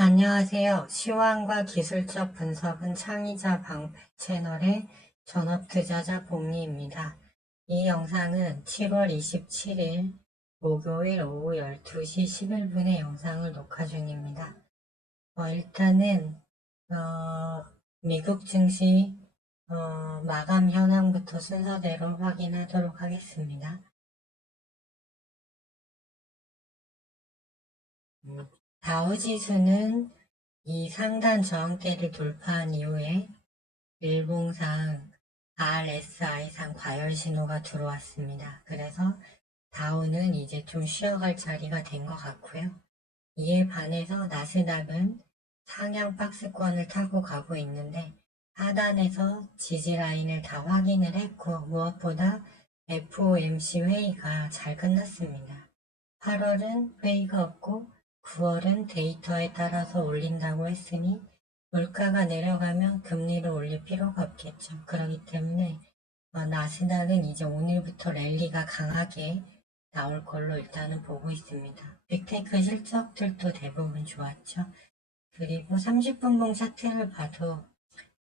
안녕하세요. 시황과 기술적 분석은 창의자 방패 채널의 전업투자자 복리입니다. 이 영상은 7월 27일 목요일 오후 12시 11분에 영상을 녹화 중입니다. 일단은 미국 증시 마감 현황부터 순서대로 확인하도록 하겠습니다. 다우지수는 이 상단 저항대를 돌파한 이후에 일봉상 RSI상 과열 신호가 들어왔습니다. 그래서 다우는 이제 좀 쉬어갈 자리가 된 것 같고요. 이에 반해서 나스닥은 상향 박스권을 타고 가고 있는데 하단에서 지지라인을 다 확인을 했고 무엇보다 FOMC 회의가 잘 끝났습니다. 8월은 회의가 없고 9월은 데이터에 따라서 올린다고 했으니 물가가 내려가면 금리를 올릴 필요가 없겠죠. 그렇기 때문에 나스닥은 이제 오늘부터 랠리가 강하게 나올 걸로 일단은 보고 있습니다. 빅테크 실적들도 대부분 좋았죠. 그리고 30분봉 차트를 봐도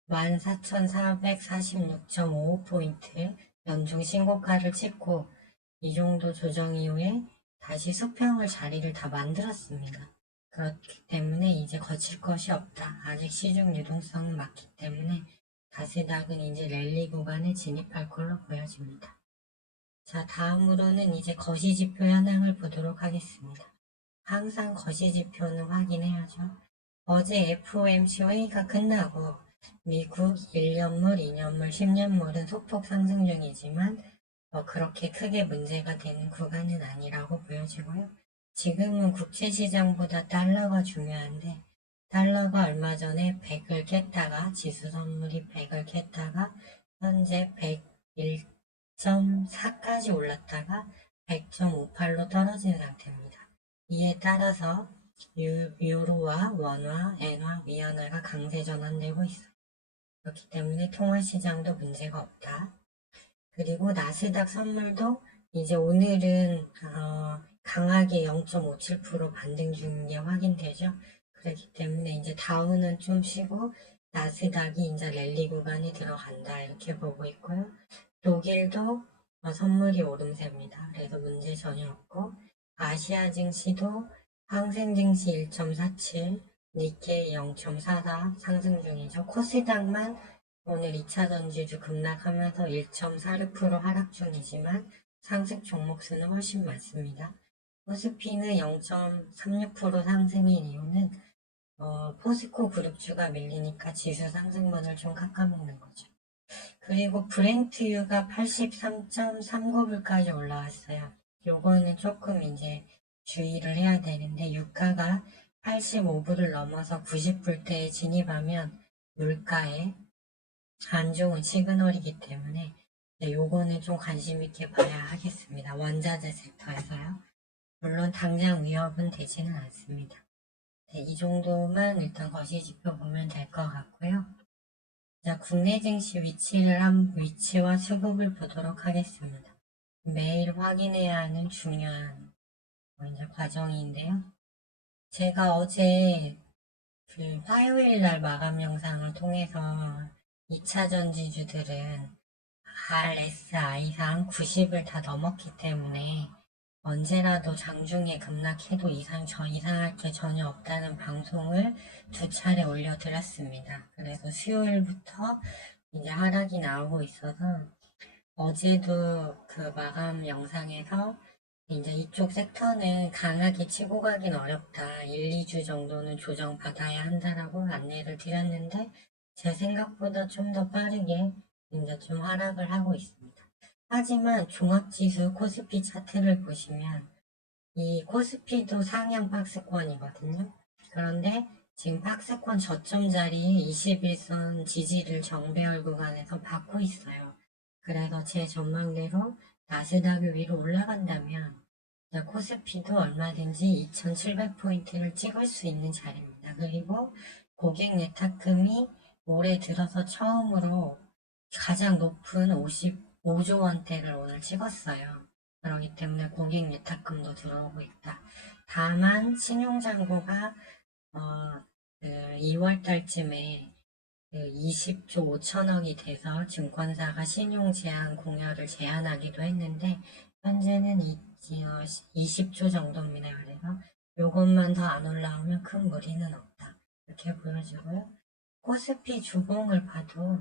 14,446.55포인트 연중 신고가를 찍고 이 정도 조정 이후에 다시 수평을 자리를 다 만들었습니다. 그렇기 때문에 이제 거칠 것이 없다. 아직 시중 유동성은 맞기 때문에 나스닥은 이제 랠리 구간에 진입할 걸로 보여집니다. 자, 다음으로는 이제 거시지표 현황을 보도록 하겠습니다. 항상 거시지표는 확인해야죠. 어제 FOMC 회의가 끝나고 미국 1년물, 2년물, 10년물은 소폭 상승 중이지만 그렇게 크게 문제가 되는 구간은 아니라고 보여지고요. 지금은 국제시장보다 달러가 중요한데 달러가 얼마 전에 100을 깼다가 지수 선물이 100을 깼다가 현재 101.4까지 올랐다가 100.58로 떨어진 상태입니다. 이에 따라서 유로와 원화, 엔화, 위안화가 강세 전환되고 있어요. 그렇기 때문에 통화시장도 문제가 없다. 그리고 나스닥 선물도 이제 오늘은 강하게 0.57% 반등 중인 게 확인되죠. 그렇기 때문에 이제 다우는 좀 쉬고 나스닥이 이제 랠리 구간이 들어간다 이렇게 보고 있고요. 독일도 선물이 오름세입니다. 그래서 문제 전혀 없고 아시아 증시도 항생 증시 1.47, 니케이 0.44 상승 중이죠. 코스닥만 오늘 2차 전지주 급락하면서 1.46% 하락 중이지만 상승 종목 수는 훨씬 많습니다. 코스피는 0.36% 상승인 이유는 포스코 그룹주가 밀리니까 지수 상승분을 좀 깎아먹는 거죠. 그리고 브렌트유가 83.39불까지 올라왔어요. 요거는 조금 이제 주의를 해야 되는데 유가가 85불을 넘어서 90불대에 진입하면 물가에 안 좋은 시그널이기 때문에 요거는 좀 관심 있게 봐야 하겠습니다. 원자재 섹터에서요. 물론 당장 위협은 되지는 않습니다. 이 정도만 일단 거시지표 보면 될 것 같고요. 자, 국내 증시 위치와 수급을 보도록 하겠습니다. 매일 확인해야 하는 중요한 이제 과정인데요. 제가 어제 화요일 날 마감 영상을 통해서 2차 전지주들은 RSI상 90을 다 넘었기 때문에 언제라도 장중에 급락해도 이상할 게 전혀 없다는 방송을 2차례 올려드렸습니다. 그래서 수요일부터 이제 하락이 나오고 있어서 어제도 그 마감 영상에서 이제 이쪽 섹터는 강하게 치고 가긴 어렵다. 1, 2주 정도는 조정받아야 한다라고 안내를 드렸는데 제 생각보다 좀 더 빠르게 이제 좀 하락을 하고 있습니다. 하지만 종합지수 코스피 차트를 보시면 이 코스피도 상향 박스권이거든요. 그런데 지금 박스권 저점 자리에 21선 지지를 정배열 구간에서 받고 있어요. 그래서 제 전망대로 나스닥을 위로 올라간다면 코스피도 얼마든지 2700포인트를 찍을 수 있는 자리입니다. 그리고 고객 예탁금이 올해 들어서 처음으로 가장 높은 55조 원대를 오늘 찍었어요. 그렇기 때문에 고객 예탁금도 들어오고 있다. 다만 신용잔고가 그 2월 달쯤에 그 20조 5천억이 돼서 증권사가 신용 제한 공여를 제한하기도 했는데 현재는 20조 정도입니다. 그래서 요것만 더 안 올라오면 큰 무리는 없다. 이렇게 보여지고요. 코스피 주봉을 봐도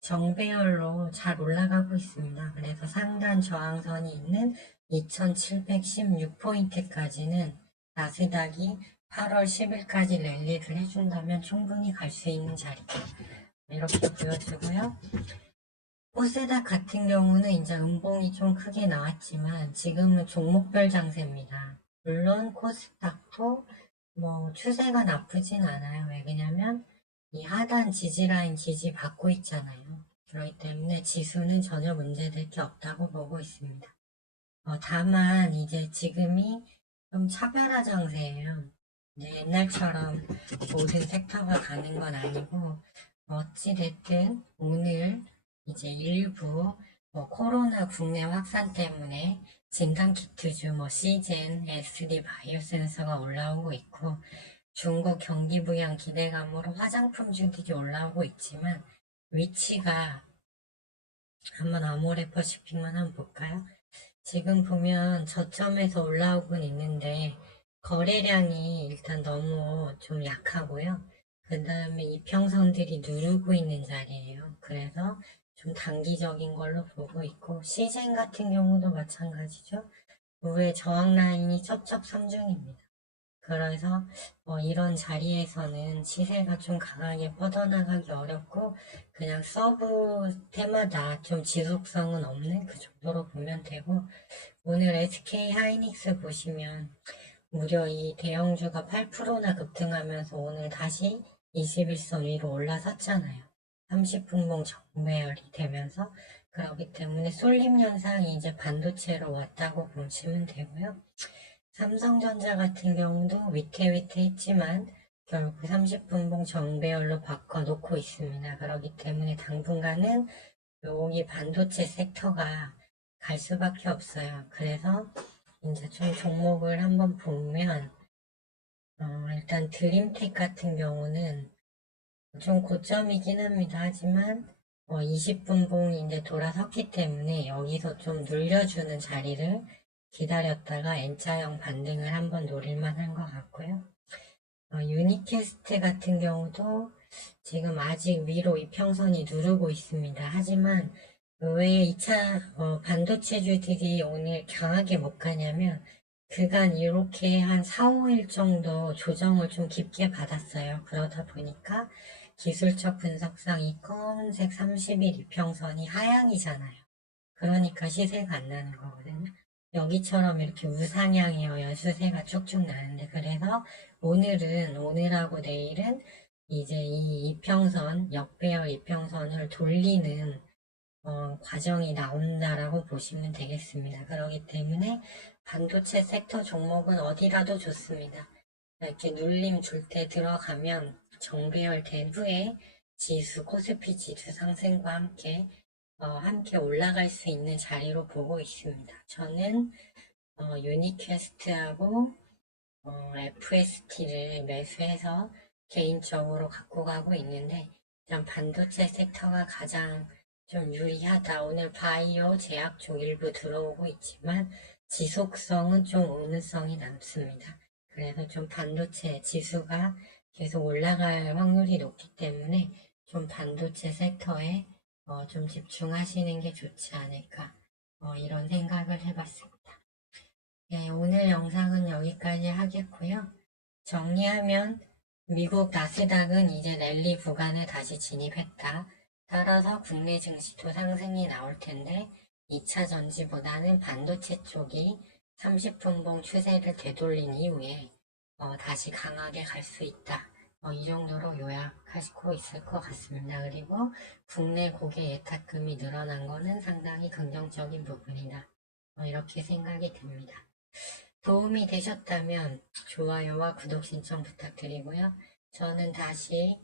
정배열로 잘 올라가고 있습니다. 그래서 상단 저항선이 있는 2716포인트까지는 나스닥이 8월 10일까지 랠리를 해준다면 충분히 갈 수 있는 자리다. 이렇게 보여지고요. 코스닥 같은 경우는 이제 음봉이 좀 크게 나왔지만 지금은 종목별 장세입니다. 물론 코스닥도 뭐 추세가 나쁘진 않아요. 왜 그러냐면 이 하단 지지라인 지지 받고 있잖아요. 그렇기 때문에 지수는 전혀 문제될 게 없다고 보고 있습니다. 다만 이제 지금이 좀 차별화 장세예요. 이제 옛날처럼 모든 섹터가 가는 건 아니고 어찌됐든 오늘 이제 일부 코로나 국내 확산 때문에 진단키트주 시젠, SD 바이오센서가 올라오고 있고 중국 경기 부양 기대감으로 화장품주들이 올라오고 있지만 위치가 한번 아모레퍼시픽만 한번 볼까요? 지금 보면 저점에서 올라오곤 있는데 거래량이 일단 너무 좀 약하고요. 그 다음에 이평선들이 누르고 있는 자리예요. 그래서 좀 단기적인 걸로 보고 있고 시젠 같은 경우도 마찬가지죠. 위에 저항 라인이 첩첩산중입니다. 그래서 이런 자리에서는 시세가 좀 강하게 뻗어나가기 어렵고 그냥 서브 때마다 좀 지속성은 없는 그 정도로 보면 되고 오늘 SK 하이닉스 보시면 무려 이 대형주가 8%나 급등하면서 오늘 다시 21선 위로 올라섰잖아요. 30분봉 정배열이 되면서 그렇기 때문에 쏠림 현상이 이제 반도체로 왔다고 보시면 되고요. 삼성전자 같은 경우도 위태위태했지만 결국 30분봉 정배열로 바꿔놓고 있습니다. 그렇기 때문에 당분간은 여기 반도체 섹터가 갈 수밖에 없어요. 그래서 이제 좀 종목을 한번 보면 일단 드림텍 같은 경우는 좀 고점이긴 합니다. 하지만 20분봉이 이제 돌아섰기 때문에 여기서 좀 눌려주는 자리를 기다렸다가 N자형 반등을 한번 노릴만 한 것 같고요. 유니캐스트 같은 경우도 지금 아직 위로 이평선이 누르고 있습니다. 하지만 왜 2차 반도체주들이 오늘 강하게 못 가냐면 그간 이렇게 한 4, 5일 정도 조정을 좀 깊게 받았어요. 그러다 보니까 기술적 분석상 이 검은색 30일 이평선이 하향이잖아요. 그러니까 시세가 안 나는 거거든요. 여기처럼 이렇게 우상향이어야 수세가 쭉쭉 나는데 그래서 오늘하고 내일은 이제 이 이평선 역배열 이평선을 돌리는 과정이 나온다라고 보시면 되겠습니다. 그렇기 때문에 반도체 섹터 종목은 어디라도 좋습니다. 이렇게 눌림 줄 때 들어가면 정배열 된 후에 지수, 코스피 지수 상승과 함께 올라갈 수 있는 자리로 보고 있습니다. 저는 유니퀘스트하고 FST를 매수해서 개인적으로 갖고 가고 있는데 일단 반도체 섹터가 가장 좀 유리하다. 오늘 바이오, 제약 쪽 일부 들어오고 있지만 지속성은 좀 의문성이 남습니다. 그래서 좀 반도체 지수가 계속 올라갈 확률이 높기 때문에 좀 반도체 섹터에 좀 집중하시는 게 좋지 않을까 이런 생각을 해봤습니다. 네, 오늘 영상은 여기까지 하겠고요. 정리하면 미국 나스닥은 이제 랠리 구간에 다시 진입했다. 따라서 국내 증시도 상승이 나올 텐데 2차 전지보다는 반도체 쪽이 30분봉 추세를 되돌린 이후에 다시 강하게 갈 수 있다. 이 정도로 요약하시고 있을 것 같습니다. 그리고 국내 고객 예탁금이 늘어난 거는 상당히 긍정적인 부분이다. 이렇게 생각이 듭니다. 도움이 되셨다면 좋아요와 구독 신청 부탁드리고요. 저는 다시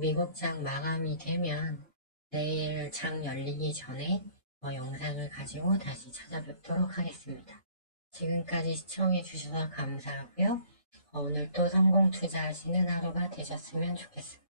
미국장 마감이 되면 내일 장 열리기 전에 영상을 가지고 다시 찾아뵙도록 하겠습니다. 지금까지 시청해 주셔서 감사하고요. 오늘 또 성공 투자하시는 하루가 되셨으면 좋겠습니다.